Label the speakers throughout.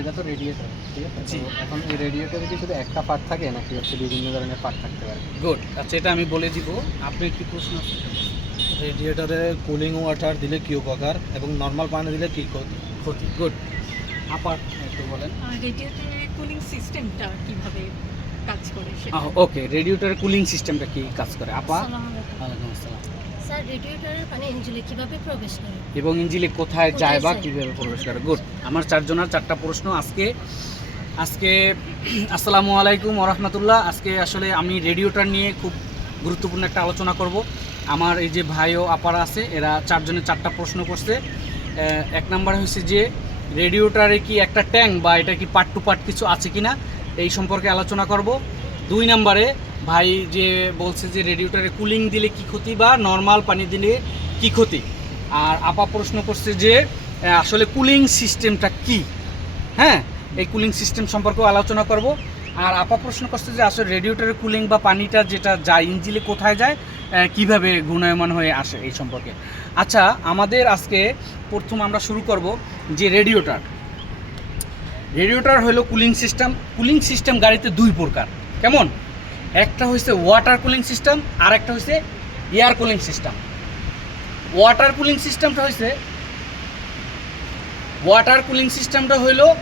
Speaker 1: এটা তো রেডিয়েটর ঠিক আছে? এখন এই রেডিয়েটরে কি শুধু একটা পার্ট থাকে নাকি হচ্ছে বিভিন্ন ধরনের পার্ট থাকতে পারে?
Speaker 2: গুড আচ্ছা এটা আমি বলে দিব। আপনি কি প্রশ্ন
Speaker 3: রেডিয়েটরে কুলিং ওয়াটার দিলে কি উপকার এবং নর্মাল পানি দিলে কি ক্ষতি?
Speaker 2: ক্ষতি গুড আপার একটু বলেন।
Speaker 4: রেডিয়েটরের কুলিং সিস্টেমটা কীভাবে কাজ করে সেটা?
Speaker 2: ওকে রেডিয়েটরের কুলিং সিস্টেমটা কি কাজ করে? আপা?
Speaker 5: আসসালামু আলাইকুম।
Speaker 2: ওয়ালাইকুম আসসালাম।
Speaker 5: স্যার রেডিয়েটরের পানি ইঞ্জিনে কীভাবে প্রবেশ করে?
Speaker 2: এবং ইঞ্জিলে কোথায় যায় বা? কীভাবে প্রবেশ করে? গুড আমার চারজনের চারটা প্রশ্ন। আজকে আজকে আসসালামু আলাইকুম ওরহমতুল্লাহ। আজকে আসলে আমি রেডিওটার নিয়ে খুব গুরুত্বপূর্ণ একটা আলোচনা করব। আমার এই যে ভাই ও আপারা আছে এরা চারজনের চারটা প্রশ্ন করছে। এক নাম্বার হয়েছে যে রেডিওটারে কি একটা ট্যাঙ্ক বা এটা কি পার্ট টু পার্ট কিছু আছে কি না এই সম্পর্কে আলোচনা করব। দুই নাম্বারে ভাই যে বলছে যে রেডিওটারে কুলিং দিলে কি ক্ষতি বা নর্মাল পানি দিলে কি ক্ষতি? আর আপা প্রশ্ন করছে যে আসলে কুলিং সিস্টেমটা কি? হ্যাঁ এই কুলিং সিস্টেম সম্পর্কেও আলোচনা করব। আর আপা প্রশ্ন করছে যে, আসলে রেডিয়েটরের কুলিং বা পানিটা যেটা যায়, ইঞ্জিলে কোথায় যায় কীভাবে গুণায়মান হয়ে আসে এই সম্পর্কে? আচ্ছা আমাদের আজকে প্রথম আমরা শুরু করব যে রেডিয়েটর রেডিয়েটর হলো কুলিং সিস্টেম কুলিং সিস্টেম গাড়িতে দুই প্রকার। কেমন? একটা হচ্ছে ওয়াটার কুলিং সিস্টেম আর একটা হচ্ছে air cooling system water cooling সিস্টেমটা হচ্ছে ওয়াটার কুলিং সিস্টেমটা হলো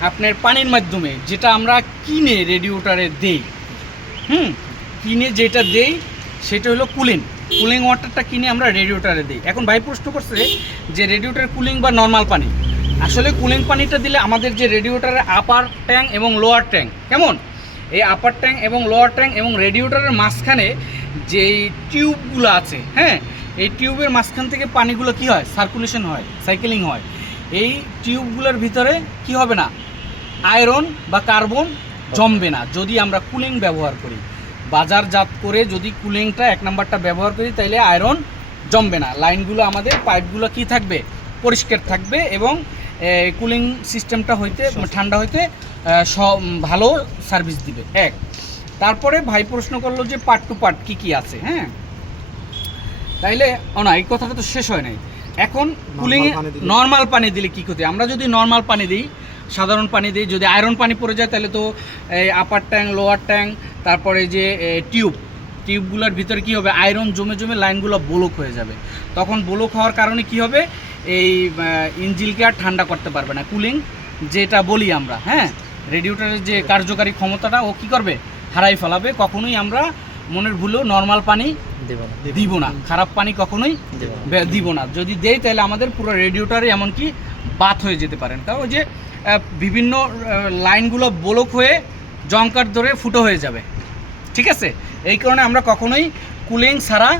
Speaker 2: আপনার পানির মাধ্যমে, যেটা আমরা কিনে রেডিয়েটরে দেই। হুম? কিনে যেটা দেই, সেটা হলো কুলিং কুলিং ওয়াটারটা কিনে আমরা রেডিয়েটরে দিই। এখন ভাই প্রশ্ন করছে যে রেডিয়েটর কুলিং বা নর্মাল পানি? আসলে কুলিং পানিটা দিলে আমাদের যে রেডিয়েটরের আপার ট্যাঙ্ক এবং লোয়ার ট্যাঙ্ক কেমন? এই আপার ট্যাঙ্ক এবং লোয়ার ট্যাঙ্ক এবং রেডিওটারের মাঝখানে যেই টিউবগুলো আছে হ্যাঁ? এই টিউবের মাঝখান থেকে পানিগুলো কি হয়? সার্কুলেশন হয় সাইকেলিং হয়। এই টিউবগুলোর ভিতরে কি হবে না? আয়রন বা কার্বন জমবে না যদি আমরা কুলিং ব্যবহার করি। বাজারজাত করে যদি কুলিংটা এক নাম্বারটা ব্যবহার করি তাহলে আয়রন জমবে না। লাইনগুলো আমাদের পাইপগুলো কি থাকবে? পরিষ্কার থাকবে এবং কুলিং সিস্টেমটা হইতে ঠান্ডা হইতে ভালো সার্ভিস দিবে। এক। তারপরে ভাই প্রশ্ন করল যে পার্ট টু পার্ট কি কি আছে হ্যাঁ? তাইলে ও না এই কথাটা তো শেষ হয় নাই। এখন কুলিং নর্মাল পানি দিলে কি? ক্ষতি? আমরা যদি নর্মাল পানি দিই সাধারণ পানি দিই যদি আয়রন পানি পড়ে যায় তাহলে তো এই আপার ট্যাঙ্ক লোয়ার ট্যাঙ্ক তারপরে যে টিউব টিউবগুলোর ভিতরে কি হবে? আয়রন জমে জমে লাইনগুলো ব্লক হয়ে যাবে। তখন ব্লক হওয়ার কারণে কি হবে? এই ইঞ্জিলকে আর ঠান্ডা করতে পারবে না। কুলিং যেটা বলি আমরা হ্যাঁ? রেডিয়েটরের যে কার্যকারী ক্ষমতাটা ও কি করবে? হারাই ফেলাবে। কখনোই আমরা মনের ভুলেও নর্মাল পানি
Speaker 1: দেব
Speaker 2: দিব না। খারাপ পানি কখনোই
Speaker 1: দেব
Speaker 2: দিব না। যদি দেই তাহলে আমাদের পুরো রেডিওটারে এমনকি বাত হয়ে যেতে পারেন কারণ ওই যে বিভিন্ন লাইনগুলো ব্লক হয়ে জঙ্কার ধরে ফুটো হয়ে যাবে। ঠিক আছে? এই কারণে আমরা কখনোই কুলিং ছাড়া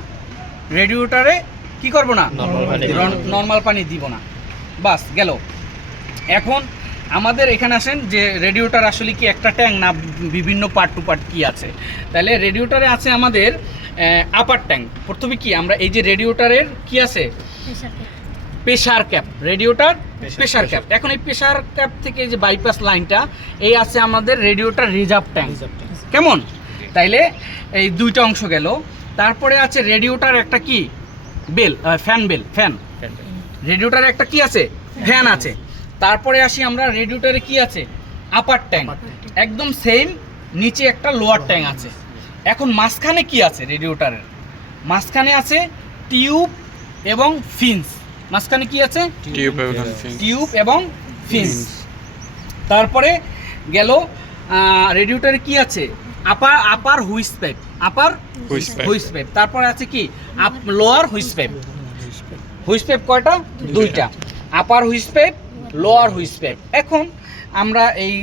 Speaker 2: রেডিওটারে কি করব না। নর্মাল পানি দিব না। বাস গেল। এখন আমাদের এখানে আসেন যে রেডিওটার আসলে কি একটা ট্যাঙ্ক না বিভিন্ন পার্ট টু পার্ট কি আছে? তাহলে রেডিওটারে আছে আমাদের আপার ট্যাঙ্ক প্রথমে কি আমরা এই যে রেডিওটারের কি আছে? Pressure cap radiator pressure cap এখন এই প্রেশার ক্যাপ থেকে এই যে বাইপাস লাইনটা এই আছে আমাদের রেডিওটার রিজার্ভ ট্যাঙ্ক কেমন? তাইলে এই দুইটা অংশ গেল। তারপরে আছে রেডিওটার একটা কি? Bell fan bell fan. Radiator একটা কি আছে? ফ্যান আছে। তারপরে আসি আমরা রেডিওটারে কি আছে? আপার ট্যাঙ্ক। একদম সেম নিচে একটা লোয়ার ট্যাঙ্ক আছে। এখন মাঝখানে কি আছে রেডিওটারের? মাঝখানে আছে টিউব এবং ফিন্স। মাঝখানে কি আছে?
Speaker 3: টিউব এবং fin।
Speaker 2: টিউব এবং ফিন্স। তারপরে গেল রেডিওটারে কি আছে? আপার আপার হুইস পাইপ আপার। হুইস পাইপ তারপরে আছে কি? Up lower hose pipe hose pipe কয়টা? দুইটা। আপার হুইস পাইপ লোয়ার হুইস পাইপ এখন আমরা এই